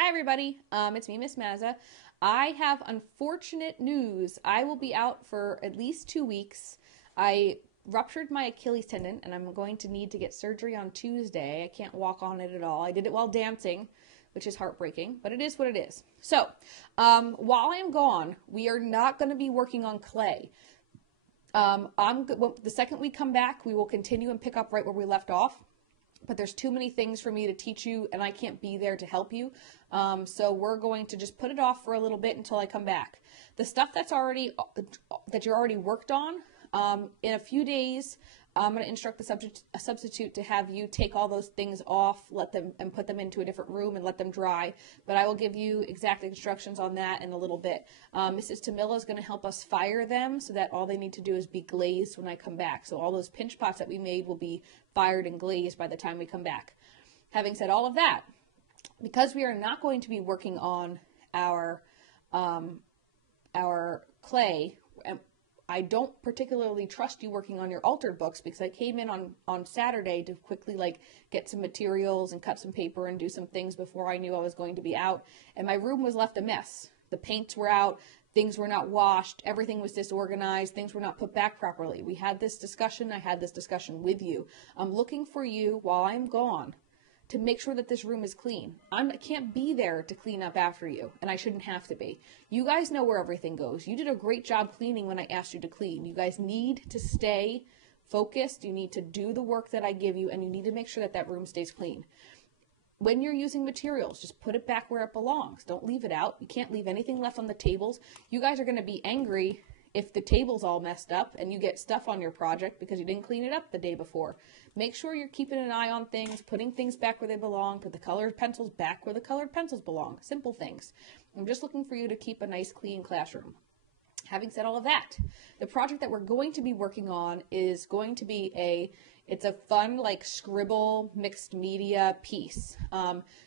Hi everybody, it's me, Miss Mazza. I have unfortunate news. I will be out for at least 2 weeks. I ruptured my Achilles tendon and I'm going to need to get surgery on Tuesday. I can't walk on it at all. I did it while dancing, which is heartbreaking, but it is what it is. So, while I am gone, we are not going to be working on clay. The second we come back, we will continue and pick up right where we left off. But there's too many things for me to teach you and I can't be there to help you. So we're going to just put it off for a little bit until I come back. The stuff that you're already worked on, in a few days, I'm going to instruct a substitute to have you take all those things off, and put them into a different room and let them dry. But I will give you exact instructions on that in a little bit. Mrs. Tamila is going to help us fire them so that all they need to do is be glazed when I come back. So all those pinch pots that we made will be fired and glazed by the time we come back. Having said all of that, because we are not going to be working on our clay, I don't particularly trust you working on your altered books because I came in on Saturday to quickly get some materials and cut some paper and do some things before I knew I was going to be out. And my room was left a mess. The paints were out. Things were not washed. Everything was disorganized. Things were not put back properly. We had this discussion. I had this discussion with you. I'm looking for you while I'm gone to make sure that this room is clean. I can't be there to clean up after you, and I shouldn't have to be. You guys know where everything goes. You did a great job cleaning when I asked you to clean. You guys need to stay focused. You need to do the work that I give you, and you need to make sure that that room stays clean. When you're using materials, just put it back where it belongs. Don't leave it out. You can't leave anything left on the tables. You guys are going to be angry if the table's all messed up and you get stuff on your project because you didn't clean it up the day before. Make sure you're keeping an eye on things, putting things back where they belong, put the colored pencils back where the colored pencils belong. Simple things. I'm just looking for you to keep a nice, clean classroom. Having said all of that, the project that we're going to be working on is going to be it's a fun, scribble mixed media piece.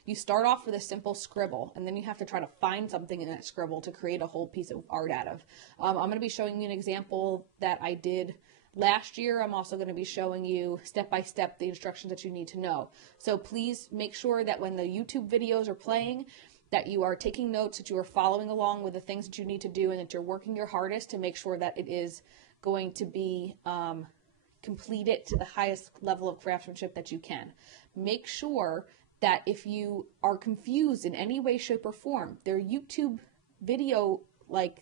You start off with a simple scribble, and then you have to try to find something in that scribble to create a whole piece of art out of. I'm going to be showing you an example that I did last year. I'm also going to be showing you step-by-step the instructions that you need to know. So please make sure that when the YouTube videos are playing, that you are taking notes, that you are following along with the things that you need to do, and that you're working your hardest to make sure that it is going to be completed to the highest level of craftsmanship that you can. Make sure that if you are confused in any way, shape, or form, their YouTube video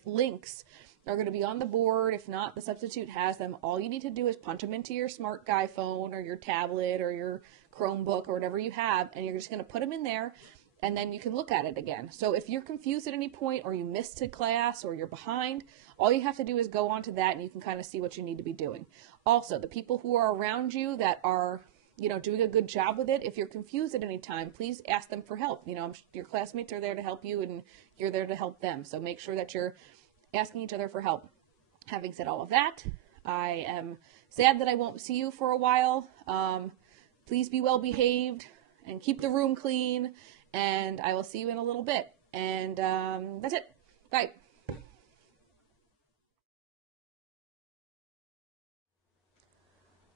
links are going to be on the board. If not, the substitute has them. All you need to do is punch them into your smart guy phone or your tablet or your Chromebook or whatever you have, and you're just going to put them in there, and then you can look at it again. So if you're confused at any point or you missed a class or you're behind, all you have to do is go onto that and you can kind of see what you need to be doing. Also, the people who are around you that are, doing a good job with it, if you're confused at any time, please ask them for help. Your classmates are there to help you and you're there to help them. So make sure that you're asking each other for help. Having said all of that, I am sad that I won't see you for a while. Please be well behaved and keep the room clean. And I will see you in a little bit. And that's it. Bye.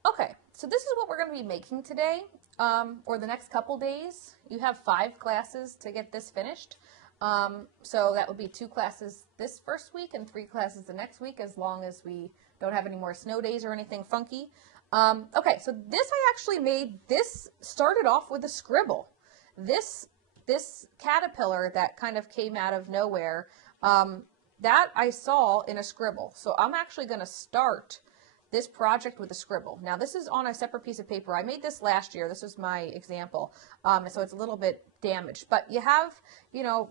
Okay, so this is what we're going to be making today, or the next couple days. You have 5 classes to get this finished. So that would be 2 classes this first week and 3 classes the next week, as long as we don't have any more snow days or anything funky. Okay, so this I actually made. This started off with a scribble. This caterpillar that kind of came out of nowhere, that I saw in a scribble. So I'm actually going to start this project with a scribble. Now this is on a separate piece of paper. I made this last year. This was my example. So it's a little bit damaged. But you have,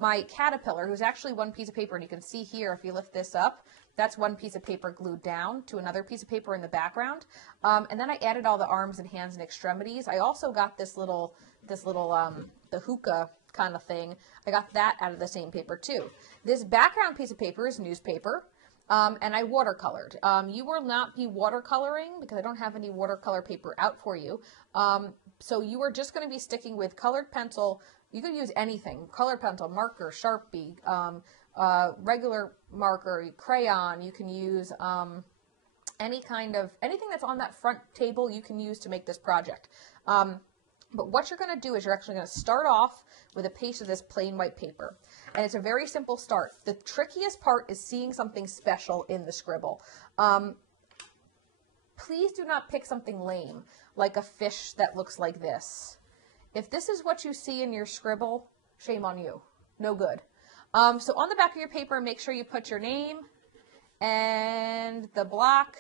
my caterpillar, who's actually one piece of paper. And you can see here, if you lift this up, that's one piece of paper glued down to another piece of paper in the background. And then I added all the arms and hands and extremities. I also got this little the hookah kind of thing. I got that out of the same paper too. This background piece of paper is newspaper, and I watercolored. You will not be watercoloring because I don't have any watercolor paper out for you. So you are just going to be sticking with colored pencil. You could use anything, colored pencil, marker, Sharpie, regular marker, crayon. You can use anything that's on that front table you can use to make this project. But what you're going to do is you're actually going to start off with a piece of this plain white paper. And it's a very simple start. The trickiest part is seeing something special in the scribble. Please do not pick something lame, like a fish that looks like this. If this is what you see in your scribble, shame on you. No good. So on the back of your paper, make sure you put your name and the block.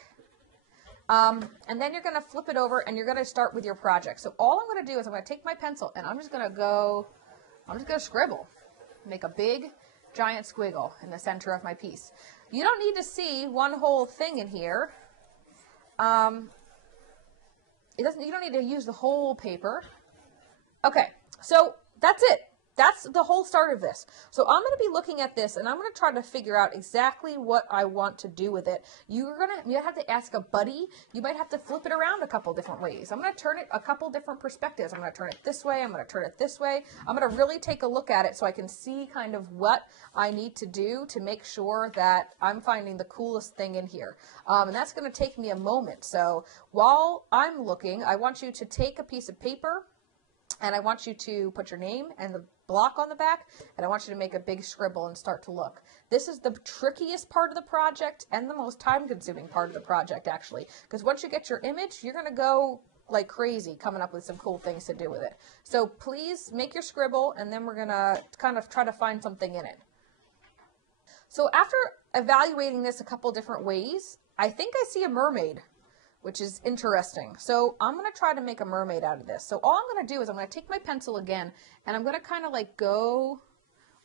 And then you're going to flip it over and you're going to start with your project. So all I'm going to do is I'm going to take my pencil and I'm just going to scribble. Make a big, giant squiggle in the center of my piece. You don't need to see one whole thing in here. You don't need to use the whole paper. Okay, so that's it. That's the whole start of this. So I'm going to be looking at this and I'm going to try to figure out exactly what I want to do with it. You have to ask a buddy. You might have to flip it around a couple different ways. I'm going to turn it a couple different perspectives. I'm going to turn it this way. I'm going to turn it this way. I'm going to really take a look at it so I can see kind of what I need to do to make sure that I'm finding the coolest thing in here. And that's going to take me a moment. So while I'm looking, I want you to take a piece of paper and I want you to put your name and the block on the back, and I want you to make a big scribble and start to look. This is the trickiest part of the project and the most time-consuming part of the project, actually, because once you get your image, you're going to go like crazy coming up with some cool things to do with it. So please make your scribble, and then we're going to kind of try to find something in it. So after evaluating this a couple different ways, I think I see a mermaid, which is interesting. So I'm going to try to make a mermaid out of this. So all I'm going to do is I'm going to take my pencil again, and I'm going to kind of like go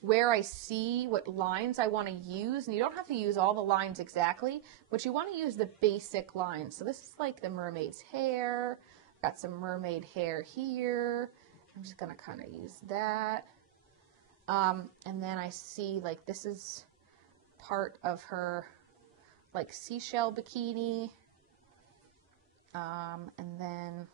where I see what lines I want to use. And you don't have to use all the lines exactly, but you want to use the basic lines. So this is like the mermaid's hair. Got some mermaid hair here. I'm just going to kind of use that. And then I see like this is part of her like seashell bikini. And then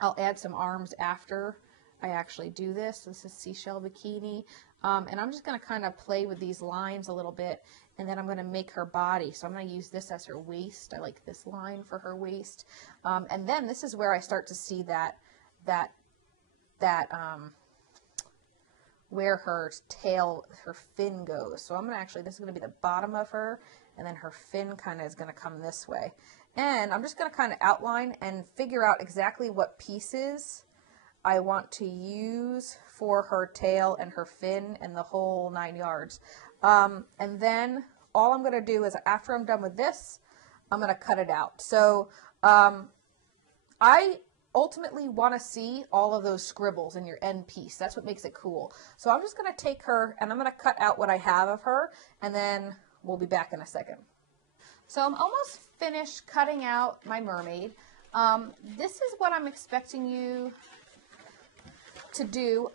I'll add some arms after I actually do this. This is seashell bikini. And I'm just going to kind of play with these lines a little bit, and then I'm going to make her body. So I'm going to use this as her waist. I like this line for her waist. And then this is where I start to see where her tail, her fin goes. So I'm going to actually, this is going to be the bottom of her, and then her fin kind of is going to come this way. And I'm just going to kind of outline and figure out exactly what pieces I want to use for her tail and her fin and the whole 9 yards. And then all I'm going to do is after I'm done with this, I'm going to cut it out. So I ultimately want to see all of those scribbles in your end piece. That's what makes it cool. So I'm just going to take her and I'm going to cut out what I have of her, and then we'll be back in a second. So I'm almost finished cutting out my mermaid. This is what I'm expecting you to do.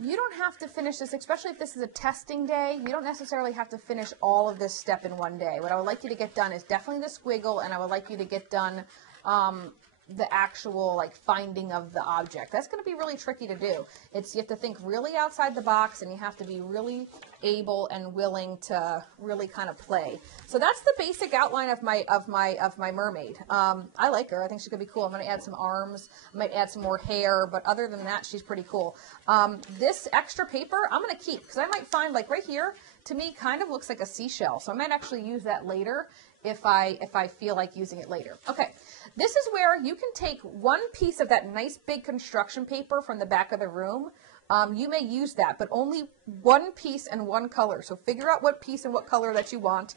You don't have to finish this, especially if this is a testing day. You don't necessarily have to finish all of this step in one day. What I would like you to get done is definitely the squiggle, and I would like you to get done the actual like finding of the object. That's going to be really tricky to do. You have to think really outside the box, and you have to be really able and willing to really kind of play. So that's the basic outline of my mermaid. I like her. I think she's gonna be cool. I'm gonna add some arms. I might add some more hair, but other than that, she's pretty cool. This extra paper I'm gonna keep because I might find like right here, to me, kind of looks like a seashell. So I might actually use that later if I feel like using it later. Okay, this is where you can take one piece of that nice big construction paper from the back of the room. You may use that, but only one piece and one color. So figure out what piece and what color that you want.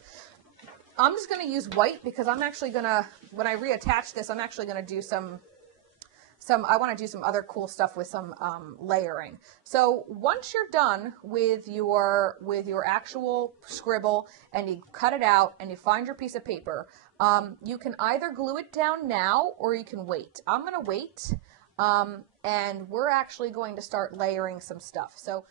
I'm just going to use white because I'm actually going to, when I reattach this, I'm actually going to do I want to do some other cool stuff with some layering. So once you're done with your actual scribble and you cut it out and you find your piece of paper, you can either glue it down now or you can wait. I'm going to wait, and we're actually going to start layering some stuff. So